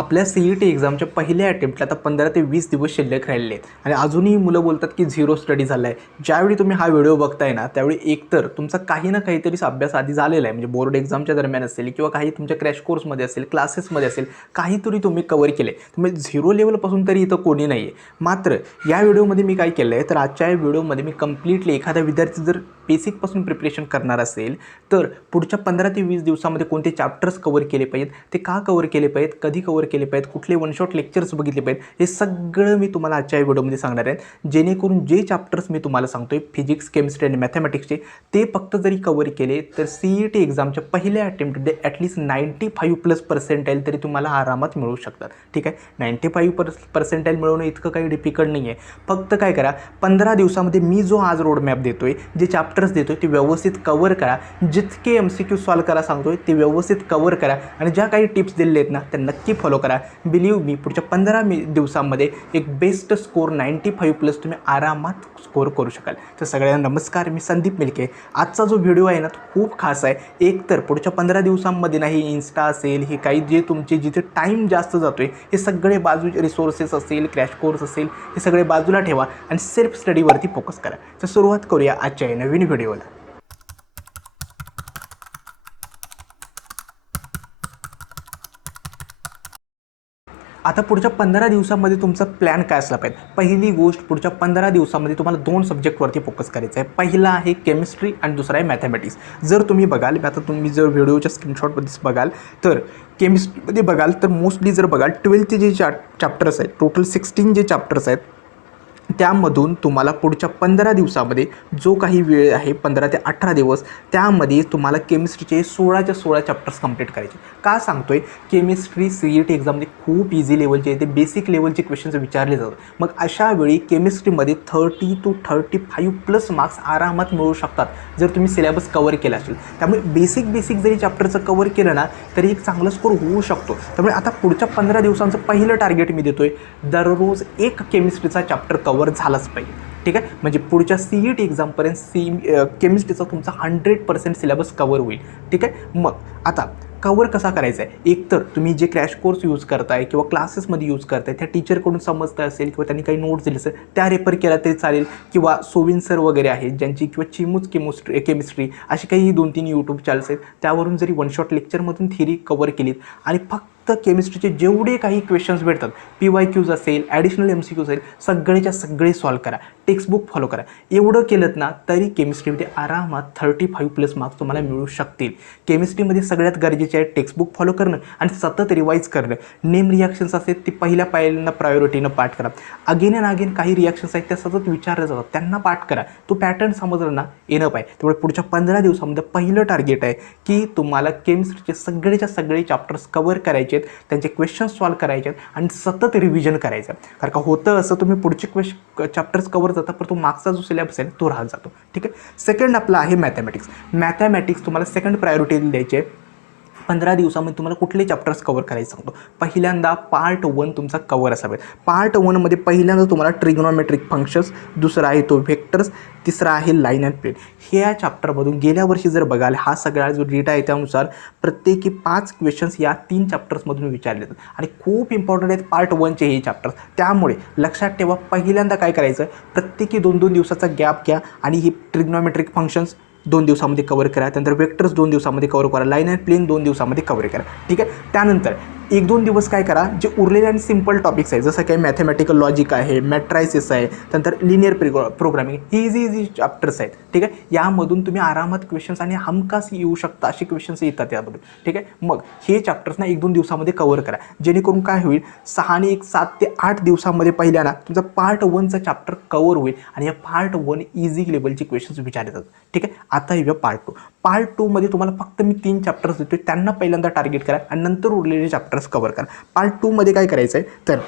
आपल्या CET एक्झामच्या पहिल्या अटेम्प्टला आता 15 ते 20 दिवस शिल्लक राहिलेले आहेत आणि अजूनही मुलं बोलतात की झिरो स्टडी झाला आहे. ज्यावेळी तुम्ही हा व्हिडिओ बघताय ना, त्यावेळी एकतर तुमचा काही ना काहीतरी अभ्यास आधी झालेला आहे, म्हणजे बोर्ड एक्झामच्या दरम्यान असेल किंवा काही तुमच्या क्रॅश कोर्समध्ये असेल, क्लासेसमध्ये असेल, काहीतरी तुम्ही कव्हर केले. त्यामुळे झिरो लेवलपासून तरी इथं कोणी नाही आहे. मात्र या व्हिडिओमध्ये मी काय केलं आहे, तर आजच्या या व्हिडिओमध्ये मी कम्प्लिटली एखादा विद्यार्थी जर बेसिकपासून प्रिपरेशन करणार असेल तर पुढच्या 15 ते 20 दिवसामध्ये कोणते चॅप्टर्स कव्हर केले पाहिजेत, ते का कव्हर केले पाहिजेत, कधी कव्हर केले पाहिजेत, कुठले वन शॉट लेक्चर्स बघितले पाहिजेत, हे सगळं मी तुम्हाला आजच्या या व्हिडिओमध्ये सांगणार आहे. जेणेकरून जे चॅप्टर्स मी तुम्हाला सांगतोय फिजिक्स, केमिस्ट्री आणि मॅथमॅटिक्सचे, ते फक्त जरी कव्हर केले तर CET एक्झामच्या पहिल्या अटेम्प्टमध्ये ॲटलीस्ट 95+ तरी तुम्हाला आरामात मिळू शकतात. ठीक आहे, 95% मिळवणं इतकं काही डिफिकल्ट नाही आहे. फक्त काय करा, 15 दिवसामध्ये मी जो आज रोडमॅप देतोय, जे चॅप्टर्स देतोय ते व्यवस्थित कव्हर करा. जितके MCQ सॉल्व करा सांगतोय ते व्यवस्थित कव्हर करा आणि ज्या काही टिप्स दिलेले आहेत ना त्या नक्की फॉलो करा. बिलीव्ह मी, पुढच्या 15 दिवसांमध्ये एक बेस्ट स्कोर 95+ तुम्ही आरामात स्कोर करू शकाल. तर सगळ्यांना नमस्कार, मी संदीप मिलके. आजचा जो व्हिडिओ आहे ना तो खूप खास आहे. एक तर पुढच्या 15 दिवसांमध्ये नाही, इन्स्टा असेल, हे काही जे तुमचे जिथे टाईम जास्त जातोय हे सगळे बाजूचे रिसोर्सेस असेल, क्रॅश कोर्स असेल, हे सगळे बाजूला ठेवा आणि सेल्फ स्टडीवरती फोकस करा. तर सुरुवात करूया आजच्या या नवीन व्हिडिओला. आता पुढच्या 15 दिवसांमध्ये तुमचा प्लॅन काय असला पाहिजे. पहिली गोष्ट, पुढच्या 15 दिवसांमध्ये तुम्हाला 2 सब्जेक्टवरती फोकस करायचं आहे. पहिला आहे केमिस्ट्री आणि दुसरा आहे मॅथमॅटिक्स. जर तुम्ही बघाल, आता तुम्ही जर व्हिडिओच्या स्क्रीनशॉटमध्येच बघाल तर केमिस्ट्रीमध्ये बघाल तर मोस्टली जर बघाल 12th जे चॅप्टर्स आहेत, टोटल 16 जे चॅप्टर्स आहेत, त्यामधून तुम्हाला पुढच्या 15 दिवसामध्ये जो काही वेळ आहे, 15 ते 18 दिवस, त्यामध्ये तुम्हाला केमिस्ट्रीचे 16च्या 16 चॅप्टर्स कंप्लीट करायचे. का सांगतोय, केमिस्ट्री CET एक्झाममध्ये खूप इझी लेवलचे आहे, ते बेसिक लेवलचे क्वेश्चन्स विचारले जातात. मग अशा वेळी केमिस्ट्रीमध्ये 30 to 35+ मार्क्स आरामात मिळू शकतात जर तुम्ही सिलेबस कव्हर केला असेल. त्यामुळे बेसिक जरी चॅप्टरचं कव्हर केलं ना तरी एक चांगला स्कोर होऊ शकतो. त्यामुळे आता पुढच्या 15 दिवसांचं पहिलं टार्गेट मी देतोय, दररोज एक केमिस्ट्रीचा चॅप्टर कव्हर झालाच पाहिजे. ठीक आहे, म्हणजे पुढच्या CET एक्झामपर्यंत केमिस्ट्रीचा तुमचा 100% सिलेबस कव्हर होईल. ठीक आहे, मग आता कव्हर कसा करायचा आहे. एकतर तुम्ही जे क्रॅश कोर्स यूज करताय किंवा क्लासेसमध्ये यूज करताय त्या टीचरकडून समजतं असेल किंवा त्यांनी काही नोट्स दिले असेल त्या रेफर केला तरी चालेल, किंवा सोविन सर वगैरे आहेत ज्यांची, किंवा चिमूच केमिस्ट्री अशी काही 2-3 यूट्यूब चॅनल्स आहेत, त्यावरून जरी वन शॉट लेक्चरमधून थिअरी कव्हर केलीत आणि फक्त केमिस्ट्रीचे जेवढे काही क्वेश्चन्स भेटतात, PYQs असेल, ॲडिशनल MCQ असेल, सगळेच्या सगळे सॉल्व करा, टेक्स्टबुक फॉलो करा. एवढं केलं ना तरी केमिस्ट्रीमध्ये आरामात 35+ मार्क्स तुम्हाला मिळू शकतील. केमिस्ट्रीमध्ये सगळ्यात गरजेचे आहे टेक्स्टबुक फॉलो करणं आणि सतत रिवाईज करणं. नेम रिॲक्शन्स असतात ती पहिल्यांदा प्रायोरिटीनं पाठ करा. अगेन अँड अगेन काही रिॲक्शन्स आहेत त्या सतत विचारल्या जातात, त्यांना पाठ करा. तो पॅटर्न समजला ना एनफ आहे. त्यामुळे पुढच्या 15 दिवसामध्ये पहिलं टार्गेट आहे की तुम्हाला केमिस्ट्रीचे सगळेच्या सगळे चॅप्टर्स कव्हर करायचे आहेत, त्यांचे क्वेश्चन्स सॉल्व करायचे आहेत आणि सतत रिव्हिजन करायचं. कारण का होतं असं, तुम्ही पुढचे चॅप्टर्स कव्हर जातात पण तो मागचा जो सिलेबस आहे तो राहत जातो. ठीक आहे, सेकंड आपला आहे मॅथमॅटिक्स. मॅथमॅटिक्स तुम्हाला सेकंड प्रायोरिटी द्यायची आहे. 15 दिवसामध्ये तुम्हाला कुठले चॅप्टर्स कव्हर करायचे सांगतो. पहिल्यांदा पार्ट 1 तुमचा कव्हर असावा. पार्ट 1मध्ये पहिल्यांदा तुम्हाला ट्रिग्नोमेट्रिक फंक्शन्स, दुसरा आहे तो व्हेक्टर्स, तिसरा आहे लाईन अँड प्लेन. ह्या चॅप्टरमधून गेल्या वर्षी जर बघाल, हा सगळा जो डेटा आहे त्यानुसार प्रत्येकी 5 क्वेश्चन्स या 3 चॅप्टर्समधून विचारले जातात आणि खूप इम्पॉर्टंट आहेत पार्ट 1चे हे चॅप्टर्स. त्यामुळे लक्षात ठेवा, पहिल्यांदा काय करायचं, प्रत्येकी 2-2 दिवसाचा गॅप घ्या आणि ही ट्रिग्नोमेट्रिक फंक्शन्स 2 दिवसामध्ये कव्हर करा. त्यानंतर वेक्टर्स 2 दिवसामध्ये कव्हर करा. लाईन अँड प्लेन 2 दिवसामध्ये कव्हर करा. ठीक आहे, त्यानंतर 1-2 दिवस काय करा, जे उरलेले आणि सिम्पल टॉपिक्स आहे, जसं काही मॅथमॅटिकल लॉजिक आहे, मॅट्रायसिस आहे, त्यानंतर लिनियर प्रोग्रामिंग, ही इझी चॅप्टर्स आहेत. ठीक आहे, यामधून तुम्ही आरामात क्वेश्चन्स आणि हमखास येऊ शकता असे क्वेश्चन्स येतात यामधून. ठीक आहे, मग हे चॅप्टर्सना 1-2 दिवसामध्ये कव्हर करा. जेणेकरून काय होईल, 7 ते 8 दिवसामध्ये पहिल्यांदा तुमचा पार्ट 1चा चॅप्टर कव्हर होईल आणि या पार्ट 1 इझी लेवलचे क्वेश्चन्स विचारले जातात. ठीक आहे, आता येऊया पार्ट 2. पार्ट 2मध्ये तुम्हाला फक्त मी 3 चॅप्टर्स देतोय, त्यांना पहिल्यांदा टार्गेट करा आणि नंतर उरलेले चॅप्टर्स कव्हर करा. पार्ट 2मध्ये काय करायचं आहे, तर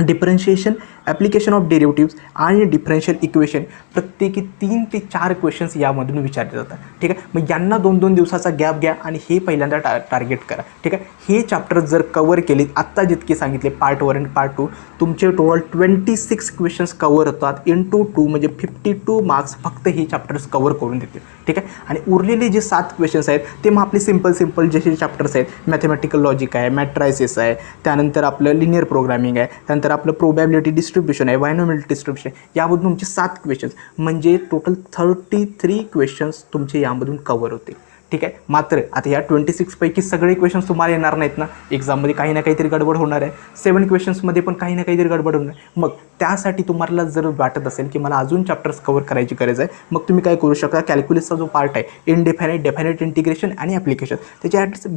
डिफरन्शिएशन, ॲप्लिकेशन ऑफ डेरिव्हेटिव्स आणि डिफरन्शियल इक्वेशन प्रत्येकी 3 ते 4 क्वेश्चन्स यामधून विचारले जातात. ठीक आहे, मग यांना 2-2 दिवसाचा गॅप घ्या आणि हे पहिल्यांदा टार्गेट करा. ठीक आहे, हे चॅप्टर जर कवर केले आत्ता जितके सांगितले पार्ट 1 आणि पार्ट 2, तुमचे टोटल 26 क्वेश्चन्स कवर होतात. इंटू 2 म्हणजे 52 मार्क्स फक्त हे चॅप्टर्स कवर करून देतील. ठीक आहे, आणि उरलेले जे 7 क्वेश्चन्स आहेत ते मग आपले सिम्पल जसे चॅप्टर्स आहेत, मॅथमॅटिकल लॉजिक आहे, मॅट्रायसिस आहे, त्यानंतर आपलं लिनियर प्रोग्रामिंग आहे, त्यानंतर आपलं प्रोबॅबिलिटी डिस्ट्रीब्युशन आहे, बायनॉमियल डिस्ट्रीब्युशन आहे, यामधून तुमचे 7 क्वेश्चन्स म्हणजे टोटल 33 क्वेश्चन्स तुमचे यामधून कवर होतील. ठीक आहे, मात्र आता या 26 पैकी सगळे क्वेश्चन्स तुम्हाला येणार नाहीत ना, एक्झाममध्ये काही ना काहीतरी गडबड होणार आहे. 7 क्वेश्चन्समध्ये पण काही ना काहीतरी गडबड होणार आहे. मग त्यासाठी तुम्हाला जर वाटत असेल की मला अजून चॅप्टर्स कवर करायची गरज आहे, मग तुम्ही काय करू शकता, कॅल्क्युलसचा जो पार्ट आहे इनडेफायनाईट, डेफायनाईट इंटिग्रेशन आणि ॲप्लिकेशन, त्याचे ॲटलीस्ट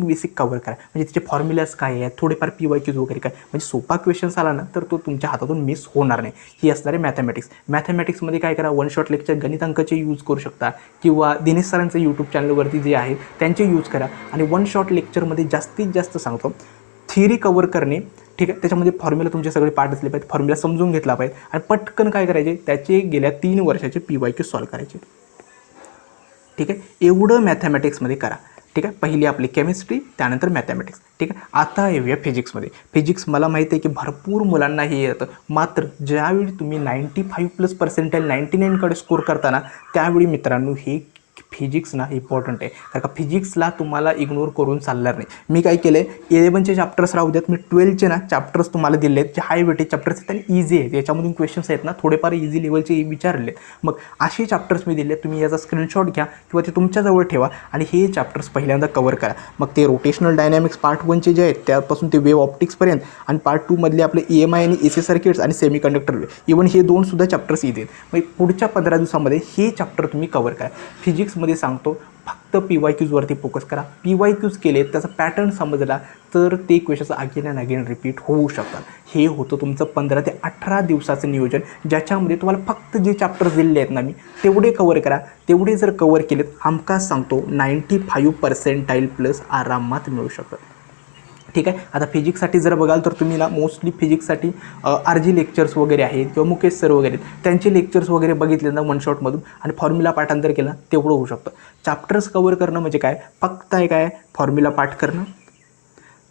बेसिक कवर करा. म्हणजे त्याचे फॉर्म्युलाज काय आहे, थोडेफार PYQs वगैरे काय, म्हणजे सोपा क्वेश्चन्स आला ना तर तो तुमच्या हातातून मिस होणार नाही. ही असणारे मॅथमॅटिक्समध्ये काय करा, वन शॉट लेक्चर गणितांकाचे यूज करू शकता किंवा दिनेश सरांचं यूट्यूब चॅनलवरती जे आहे त्यांचे यूज करा. आणि वन शॉट लेक्चरमध्ये जास्तीत जास्त सांगतो थिअरी कवर करणे. ठीक आहे, त्याच्यामध्ये फॉर्म्युला तुमचे सगळे पार्ट असले पाहिजे, फॉर्म्युला समजून घेतला पाहिजे आणि पटकन काय करायचे, त्याचे गेल्या 3 वर्षाचे PYQ सॉल्व करायचे. ठीक आहे, एवढं मॅथमॅटिक्समध्ये करा. ठीक आहे, पहिली आपली केमिस्ट्री, त्यानंतर मॅथमॅटिक्स. ठीक आहे, आता येऊया फिजिक्समध्ये. फिजिक्स मला माहिती आहे की भरपूर मुलांना हे येतं, मात्र ज्यावेळी तुम्ही 95% 99कडे स्कोर करताना त्यावेळी मित्रांनो हे फिजिक्स ना इम्पॉर्टंट आहे. कारण का फिजिक्सला तुम्हाला इग्नोर करून चालणार नाही. मी काय केलं आहे, 11चे चॅप्टर्स राहू द्यात, मी 12चे ना चॅप्टर्स तुम्हाला दिले आहेत जे हाय वेटेज चॅप्टर्स आहेत आणि इझी आहेत. याच्यामधून क्वेश्चन्स आहेत ना थोडेफार इझी लेवलचे विचारले. मग असे चॅप्टर्स मी दिले, तुम्ही याचा स्क्रीनशॉट घ्या किंवा ते तुमच्याजवळ ठेवा आणि हे चॅप्टर्स पहिल्यांदा कवर करा. मग ते रोटेशनल डायनॅमिक्स पार्ट 1चे जे आहेत त्यापासून ते वेव्ह ऑप्टिक्सपर्यंत आणि पार्ट 2 मधले आपले EMI आणि AC सर्किट्स आणि सेमीकंडक्टर इव्हन हे 2 सुद्धा चॅप्टर्स इथे आहेत. मग पुढच्या 15 दिवसामध्ये हे चॅप्टर तुम्ही कवर करा. फिजिक्समध्ये सांगतो फक्त PYQsवरती फोकस करा. PYQs केले, त्याचा पॅटर्न समजला तर ते questions again and again repeat होऊ शकतात. हे होतं तुमचं 15 ते 18 दिवसाचं नियोजन, ज्याच्यामध्ये तुम्हाला फक्त जे चॅप्टर्स दिलेले आहेत ना मी तेवढे कवर करा. तेवढे जर कवर केलेत, हमखास सांगतो 95% प्लस आरामात मिळू शकतात. ठीक आहे, आता फिजिक्ससाठी जर बघाल तर तुम्ही ना मोस्टली फिजिक्ससाठी RG लेक्चर्स वगैरे आहेत किंवा मुकेश सर वगैरे त्यांचे लेक्चर्स वगैरे बघितले ना वन शॉटमधून आणि फॉर्म्युला पाठांतर केला तेवढं होऊ शकतं. चॅप्टर्स कवर करणं म्हणजे काय, फक्त आहे काय फॉर्म्युला पाठ करणं,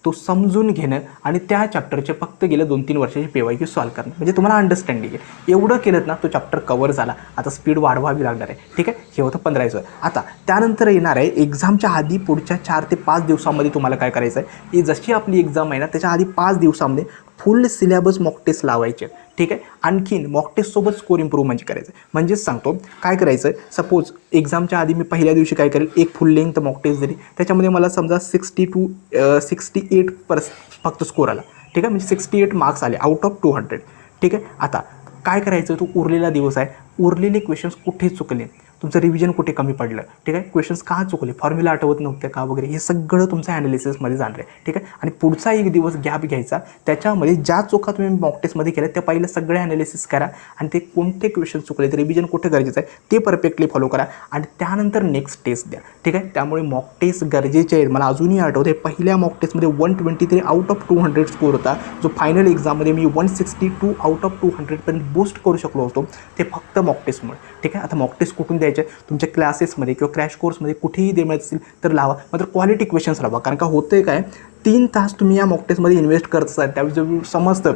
तो समजून घेणं आणि त्या चॅप्टरचे फक्त गेल्या 2-3 वर्षाचे PYQ सॉल्व करणं, म्हणजे तुम्हाला अंडरस्टँडिंग आहे. एवढं केलं ना तो चॅप्टर कवर झाला. आता स्पीड वाढवावी लागणार आहे. ठीक आहे, हे होतं 15 आता त्यानंतर येणार आहे एक्झामच्या आधी पुढच्या 4 ते 5 दिवसामध्ये तुम्हाला काय करायचं आहे, ही जशी आपली एक्झाम आहे ना त्याच्या आधी 5 दिवसामध्ये फुल सिलेबस मॉक टेस्ट लावायचे. ठीक आहे, आणखीन मॉक टेस्टसोबत स्कोर इम्प्रूव्ह म्हणजे करायचं. म्हणजेच सांगतो काय करायचं, सपोज एक्झामच्या आधी मी पहिल्या दिवशी काय करेल, एक फुल लेंथ मॉक टेस्ट दिली, त्याच्यामध्ये मला समजा 68 फक्त स्कोर आला. ठीक आहे, म्हणजे 68 मार्क्स आले आउट ऑफ 200. ठीक आहे, आता काय करायचं, तो उरलेला दिवस आहे, उरलेले क्वेश्चन्स कुठे चुकले, तुमचं रिव्हिजन कुठे कमी पडलं, ठीक आहे, क्वेश्चन्स का चुकले, फॉर्म्युला आठवत नव्हते का वगैरे, हे सगळं तुमचं ॲनालिसिसमध्ये जाणार आहे. ठीक आहे, आणि पुढचा एक दिवस गॅप घ्यायचा, त्याच्यामध्ये ज्या चुका तुम्ही मॉक टेस्टमध्ये केल्या त्या पहिलं सगळे ॲनालिसिस करा आणि ते कोणते क्वेश्चन चुकले, तर रिव्हिजन कुठे गरजेचं आहे ते परफेक्टली फॉलो करा आणि त्यानंतर नेक्स्ट टेस्ट द्या. ठीक आहे, त्यामुळे मॉक टेस्ट गरजेचे आहेत. मला अजूनही आठवते पहिल्या मॉक टेस्टमध्ये 123 आउट ऑफ 200 स्कोर होता, जो फायनल एक्झाममध्ये मी 162 आउट ऑफ 200 पर्यंत बूस्ट करू शकलो होतो, ते फक्त मॉक टेस्टमुळे. ठीक आहे, आता मॉक टेस्ट कुठून द्यायचे, तुमच्या क्लासेसमध्ये किंवा क्रॅश कोर्समध्ये कुठेही देण्यात असेल तर लावा, मात्र क्वालिटी क्वेश्चन्स लावा. कारण का होतं काय, 3 तास तुम्ही या मॉक टेस्टमध्ये इन्व्हेस्ट करत असाल, त्यावेळी समजतं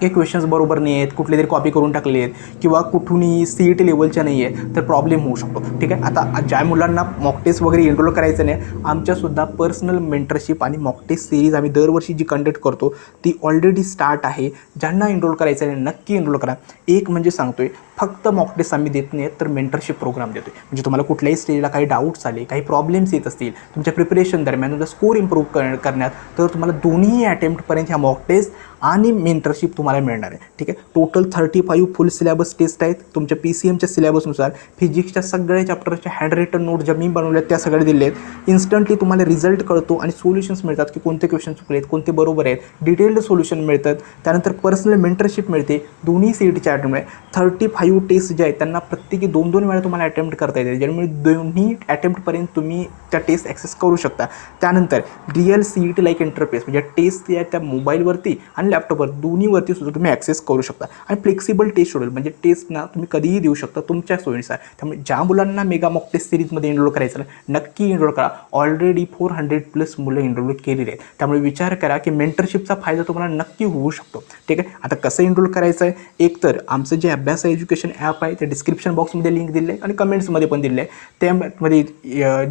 की क्वेश्चन्स बरोबर नाही आहेत, कुठले तरी कॉपी करून टाकले आहेत किंवा कुठूनही CET लेवलच्या नाही आहे, तर प्रॉब्लेम होऊ शकतो. ठीक आहे, आता ज्या मुलांना मॉक टेस्ट वगैरे एनरोल करायचं नाही, आमच्यासुद्धा पर्सनल मेंटरशिप आणि मॉक टेस्ट सिरीज आम्ही दरवर्षी जी कंडक्ट करतो ती ऑलरेडी स्टार्ट आहे. ज्यांना एनरोल करायचं नाही नक्की एनरोल करा. एक म्हणजे सांगतोय, फक्त मॉक टेस्ट आम्ही देत नाही तर मेंटरशिप प्रोग्राम देतो. म्हणजे तुम्हाला कुठल्याही स्टेजला काही डाऊट्स आले, काही प्रॉब्लेम्स येत असतील तुमच्या प्रिपरेशन दरम्यान, तुमचा स्कोर इम्प्रूव्ह करण्यात, तर तुम्हाला दोन्ही अटेम्प्टपर्यंत ह्या मॉक टेस्ट आणि मेंटरशिप तुम्हाला मिळणार आहे. ठीक आहे, टोटल 35 फुल सिलेबस टेस्ट आहेत तुमच्या PCMच्या सिलेबसनुसार. फिजिक्सच्या सगळ्या चॅप्टरच्या हँड रिटन नोट ज्या मी बनवल्या त्या सगळे दिले आहेत. इन्स्टंटली तुम्हाला रिझल्ट कळतो आणि सोल्युशन्स मिळतात की कोणते क्वेश्चन चुकले आहेत, कोणते बरोबर आहेत, डिटेल्ड सोल्युशन मिळतात. त्यानंतर पर्सनल मेंटरशिप मिळते दोन्ही CETच्या अटेम्प्टमुळे. 35 5 टेस्ट जे आहेत त्यांना प्रत्येकी 2-2 वेळा तुम्हाला अटेम्प्ट करता येते, ज्यामुळे दोन्ही अटेम्प्टपर्यंत तुम्ही त्या टेस्ट ॲक्सेस करू शकता. त्यानंतर रिअल CET लाईक इंटरफेस म्हणजे टेस्ट या त्या मोबाईलवरती आणि लॅपटॉपवर दोन्हीवरती सुद्धा तुम्ही ॲक्सेस करू शकता. आणि फ्लेक्सिबल टेस्ट शेड्यूल म्हणजे टेस्टना तुम्ही कधीही देऊ शकता तुमच्या सोयीनुसार. त्यामुळे ज्या मुलांना मेगा मॉक टेस्ट सिरीजमध्ये एनरोल करायचं नक्की एनरोल करा. ऑलरेडी 400+ मुलं एनरोल केलेली आहेत. त्यामुळे विचार करा की मेंटरशिपचा फायदा तुम्हाला नक्की होऊ शकतो. ठीक आहे, आता कसं एनरोल करायचं आहे, एक तर आमचं जे अभ्यास एज्युकेशन ॲप आहे ते डिस्क्रिप्शन बॉक्समध्ये लिंक दिले आहे आणि कमेंट्समध्ये पण दिले आहे. त्यामध्ये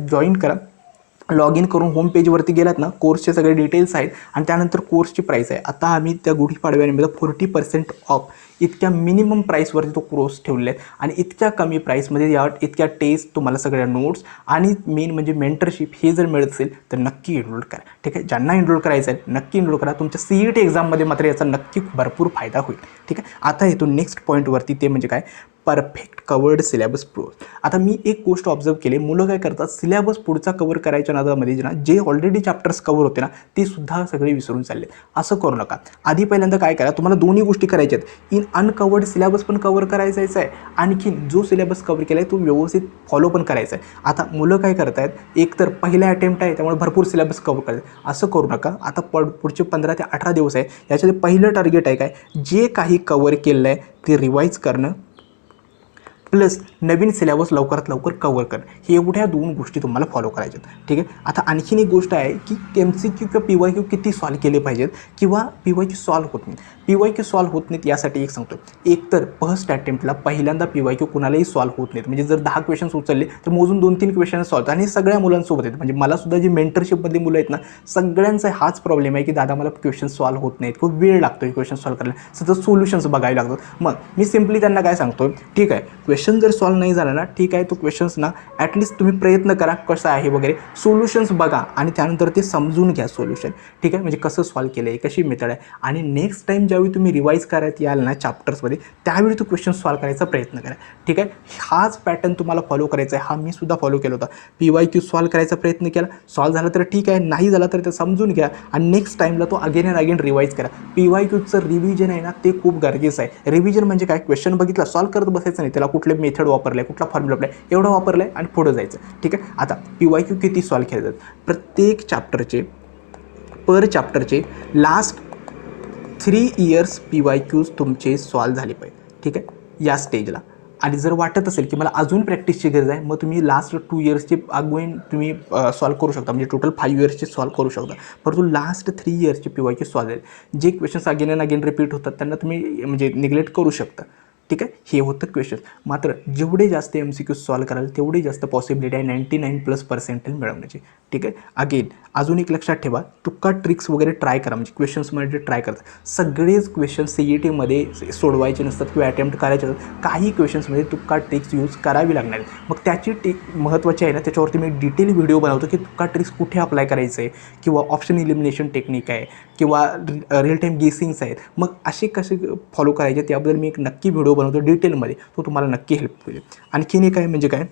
जॉईन करा. लॉग इन करून होम पेजवरती गेलात ना, कोर्सचे सगळे डिटेल्स आहेत आणि त्यानंतर कोर्सची प्राईस आहे. आता आम्ही त्या गुढीपाडव्यानिमित्त 40% ऑफ इतक्या मिनिमम प्राईसवरती तो कोर्स ठेवले आहेत आणि इतक्या कमी प्राईसमध्ये या इतक्या टेस्ट तुम्हाला सगळ्या नोट्स आणि मेन म्हणजे मेंटरशिप हे जर मिळत असेल तर नक्की एनरोल करा. ठीक आहे, ज्यांना एनरोल करायचं आहे नक्की एनरोल करा. तुमच्या CET एक्झाममध्ये मात्र याचा नक्की भरपूर फायदा होईल. ठीक आहे, आता येतो नेक्स्ट पॉईंटवरती, ते म्हणजे काय, परफेक्ट कवर्ड सिलेबस प्रो. आता मी एक गोष्ट ऑब्झर्व केली, मुलं काय करतात, सिलेबस पुढचा कवर करायच्या नादामध्ये जे ऑलरेडी चॅप्टर्स कवर होते ना ते सुद्धा सगळे विसरून चालले. असं करू नका. आधी पहिल्यांदा काय करा, तुम्हाला दोन्ही गोष्टी करायच्या आहेत. इन अनकवर्ड सिलेबस पण कवर करायचा आहे, आणखीन जो सिलेबस कवर केला आहे तो व्यवस्थित फॉलो पण करायचा आहे. आता मुलं काय करत आहेत, एक तर पहिला अटेम्प्ट आहे त्यामुळे भरपूर सिलेबस कवर करायचं, असं करू नका. आता पुढचे 15 ते 18 दिवस आहे, याच्यात पहिलं टार्गेट आहे काय, जे काही कवर केलं आहे ते रिवाईज करणं प्लस नवीन सिलेबस लवकरात लवकर कवर करणं. हे एवढ्या 2 गोष्टी तुम्हाला फॉलो करायच्यात. ठीक आहे, आता आणखीन एक गोष्ट आहे की MCQ किंवा PYQ किती सॉल्व केले पाहिजेत किंवा PYQ सॉल्व होत नाहीत. PYQ सॉल्व होत नाहीत यासाठी एक सांगतो, एक तर फर्स्ट अटेम्प्टला पहिल्यांदा PYQ कुणालाही सॉल्व होत नाहीत. म्हणजे जर 10 क्वेश्चन्स उचलले तर मोजून 2-3 क्वेश्चन सॉल्व, आणि सगळ्या मुलांसोबत आहेत. म्हणजे मला सुद्धा जी मेंटरशिपमधली मुलं आहेत ना, सगळ्यांचा हाच प्रॉब्लेम आहे की दादा मला क्वेश्चन सॉल्व होत नाहीत, खूप वेळ लागतो क्वेश्चन सॉल्व करायला, सतत सोल्युशन्स बघावे लागतात. मग मी सिम्पली त्यांना काय सांगतो, ठीक आहे क्वेश्चन जर सॉल्व नाही झाला ना, ठीक आहे तो क्वेश्चन्स ना ॲटलिस्ट तुम्ही प्रयत्न करा कसं आहे वगैरे, सोल्युशन्स बघा आणि त्यानंतर ते समजून घ्या सोल्युशन. ठीक आहे, म्हणजे कसं सॉल्व केलं आहे, कशी मेथड आहे, आणि नेक्स्ट टाईम ज्यावेळी तुम्ही रिवाईज करायला याल ना चॅप्टर्समध्ये त्यावेळी तो क्वेश्चन सॉल्व करायचा प्रयत्न करा. ठीक आहे, हाच पॅटर्न तुम्हाला फॉलो करायचा आहे. हा मी सुद्धा फॉलो केला होता. PYQ सॉल्व करायचा प्रयत्न केला, सॉल्व झाला तर ठीक आहे, नाही झाला तर ते समजून घ्या आणि नेक्स्ट टाईमला तो अगेन अँड अगेन रिवाईज करा. PYQचं रिव्हिजन आहे ना ते खूप गरजेचं आहे. रिव्हिजन म्हणजे काय, क्वेश्चन बघितला सॉल्व करत बसायचं नाही, त्याला कुठले मेथड वापरले, कुठला फॉर्म्युला आपला एवढं वापरलं आहे आणि पुढं जायचं. ठीक आहे, आता PYQ किती सॉल्व केले जातात, प्रत्येक चॅप्टरचे पर चॅप्टरचे लास्ट 3 इयर्स PYQs तुमचे सॉल्व झाले पाहिजे. ठीक आहे, या स्टेजला. आणि जर वाटत असेल की मला अजून प्रॅक्टिसची गरज आहे, मग तुम्ही लास्ट 2 इयर्सचे अगोईन तुम्ही सॉल्व करू शकता, म्हणजे टोटल 5 इयर्सचे सॉल्व करू शकता. परंतु लास्ट 3 इयर्सचे PYQ सॉल्व झाले, जे questions again and again repeat होतात त्यांना तुम्ही म्हणजे निग्लेक्ट करू शकता. ठीक आहे, हे होतं क्वेश्चन. मात्र जेवढे जास्त MCQ सॉल्व कराल तेवढी जास्त पॉसिबिलिटी आहे 99+% मिळवण्याची. ठीक आहे, अगेन अजून एक लक्षात ठेवा, तुक्का ट्रिक्स वगैरे ट्राय करा, म्हणजे क्वेश्चन्समध्ये ट्राय करता. सगळेच क्वेश्चन CETमध्ये सोडवायचे नसतात किंवा अटेम्प्ट करायचे असतात. काही क्वेश्चन्समध्ये तुक्का ट्रिक्स यूज करावी लागणार आहेत. मग त्याची महत्त्वाची आहे ना, त्याच्यावरती मी डिटेल व्हिडिओ बनवतो की तुक्का ट्रिक्स कुठे अप्लाय करायचं आहे, किंवा ऑप्शन इलिमिनेशन टेक्निक आहे, किंवा रिअल टाईम गेसिंग्स आहेत. मग असे कसे फॉलो करायचे त्याबद्दल मी एक नक्की व्हिडिओ बनवतो डिटेलमध्ये, तो तुम्हाला नक्की हेल्प होईल. आणखीन एक आहे म्हणजे काय,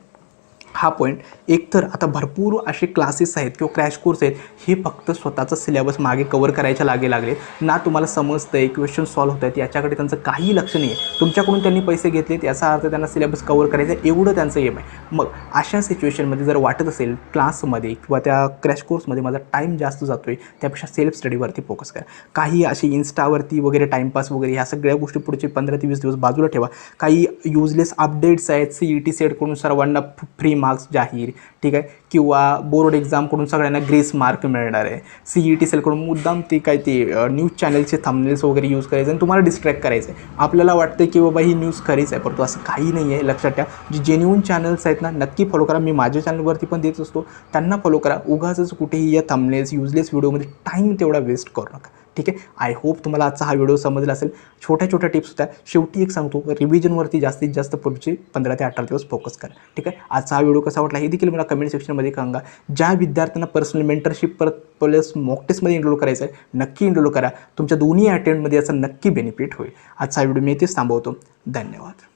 हा पॉईंट, एकतर आता भरपूर असे क्लासेस आहेत किंवा क्रॅश कोर्स आहेत, हे फक्त स्वतःचा सिलेबस मागे कवर करायच्या लागले ना, तुम्हाला समजतं आहे क्वेश्चन सॉल्व होत आहेत याच्याकडे त्यांचं काही लक्ष नाही आहे. तुमच्याकडून त्यांनी पैसे घेतलेत याचा अर्थ त्यांना सिलेबस कवर करायचं आहे एवढं त्यांचं एम आहे. मग अशा सिच्युएशनमध्ये जर वाटत असेल क्लासमध्ये किंवा त्या क्रॅश कोर्समध्ये माझा टाईम जास्त जातो आहे, त्यापेक्षा सेल्फ स्टडीवरती फोकस करा. काही असे इन्स्टावरती वगैरे टाईमपास वगैरे ह्या सगळ्या गोष्टी पुढचे 15 ते 20 दिवस बाजूला ठेवा. काही युजलेस अपडेट्स आहेत, CET सेटकडून सर्वांना फ्री मार्क्स जाहीर, ठीक आहे, किंवा बोर्ड एक्झामकडून सगळ्यांना ग्रेस मार्क मिळणार आहे, CET सेलकडून मुद्दाम ते न्यूज चॅनलचे थंबनेल्स वगैरे यूज करायचे आणि तुम्हाला डिस्ट्रॅक्ट करायचं आहे. आपल्याला वाटतं की बाबा ही न्यूज खरीच आहे, परंतु असं काही नाही आहे. लक्षात ठेवा, जे जेन्युइन चॅनल्स आहेत ना नक्की फॉलो करा. मी माझ्या चॅनलवरती पण देत असतो, त्यांना फॉलो करा. उगाचच कुठेही या थंबनेल्स युजलेस व्हिडिओमध्ये टाईम तेवढा वेस्ट करू नका. ठीक आहे, आय होप तुम्हाला आजचा हा व्हिडिओ समजला असेल. छोट्या छोट्या टिप्स होत्या. शेवटी एक सांगतो, रिव्हिजनवरती जास्तीत जास्त पुढचे 15 ते 18 दिवस फोकस करा. ठीक आहे, आजचा हा व्हिडिओ कसा वाटला हे देखील मला कमेंट सेक्शनमध्ये सांगा. ज्या विद्यार्थ्यांना पर्सनल मेंटरशिप परत प्लस मॉक टेस्टमध्ये एनरोल करायचं आहे नक्की एनरोल करा. तुमच्या दोन्ही अटेम्प्टमध्ये याचा नक्की बेनिफिट होईल. आजचा व्हिडिओ मी इथेच थांबवतो. धन्यवाद.